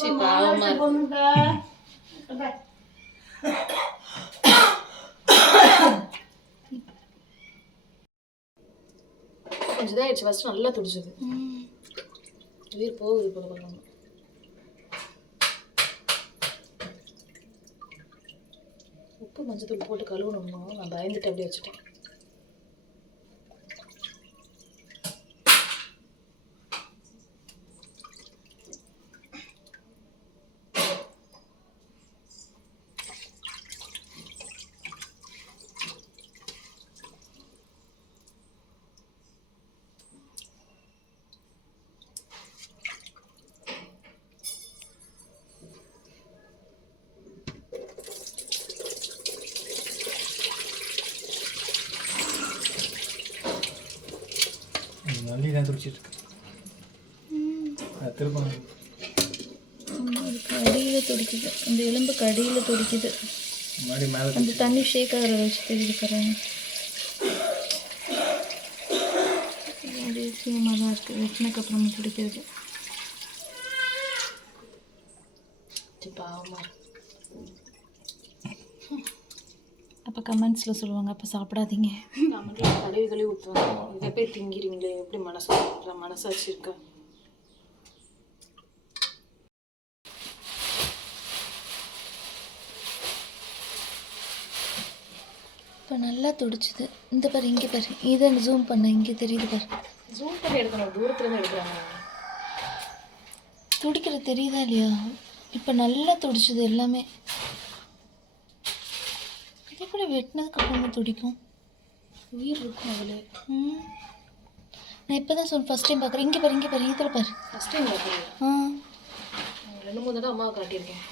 சீ, பாவமா இருக்கு. பொண்ணுடா கொஞ்சம் தான் ஆயிடுச்சு ஃபஸ்ட்டு நல்லா துடிச்சது. உயிர் போகுது போல கொஞ்சம். உப்பு மஞ்சத்தூள் போட்டு கழுவணும்மா. நான் பயந்துட்டு அப்படியே வச்சுட்டேன். நல்லி தான் துடிச்சிட்டு இருக்கு. கடியில் துடிக்குது. இந்த எலும்பு கடியில் துடிக்குது. அந்த தண்ணி ஷேக் ஆகிற வச்சு பாருங்க. அதிசயமாக தான் இருக்குது வெட்டினக்கு அப்புறமா துடிக்கிறது. பாவமாக இருக்கு. அப்போ கமெண்ட்ஸில் சொல்லுவாங்க அப்போ சாப்பிடாதீங்க. கழுவி ஊற்றுவாங்க. இதை போய் திங்கிறீங்களே எப்படி மனசா மனசாட்சி இருக்கா? இப்போ நல்லா துடிச்சுது. இந்த பாரு இங்கே பாரு. இதை ஜூம் பண்ண இங்கே தெரியுது பாரு. ஜூம் பண்ணி எடுக்கணும். தூரத்துலேருந்து எடுக்கிறாங்க. துடிக்கிறது தெரியுதா இல்லையா? இப்போ நல்லா துடிச்சுது எல்லாமே. எப்படி வெட்டினதுக்கு அப்புறமா துடிக்கும். உயிர் இருக்கும் அதில். ம். நான் இப்போ தான் சொல் ஃபஸ்ட் டைம் பார்க்குறேன். இங்கே பாரு இங்கே பாரு இதில் பாரு. ஃபஸ்ட் டைம் பார்க்குறேன் ஆ. ரெண்டு மூணு தடவை அம்மாவை காட்டியிருக்கேன்.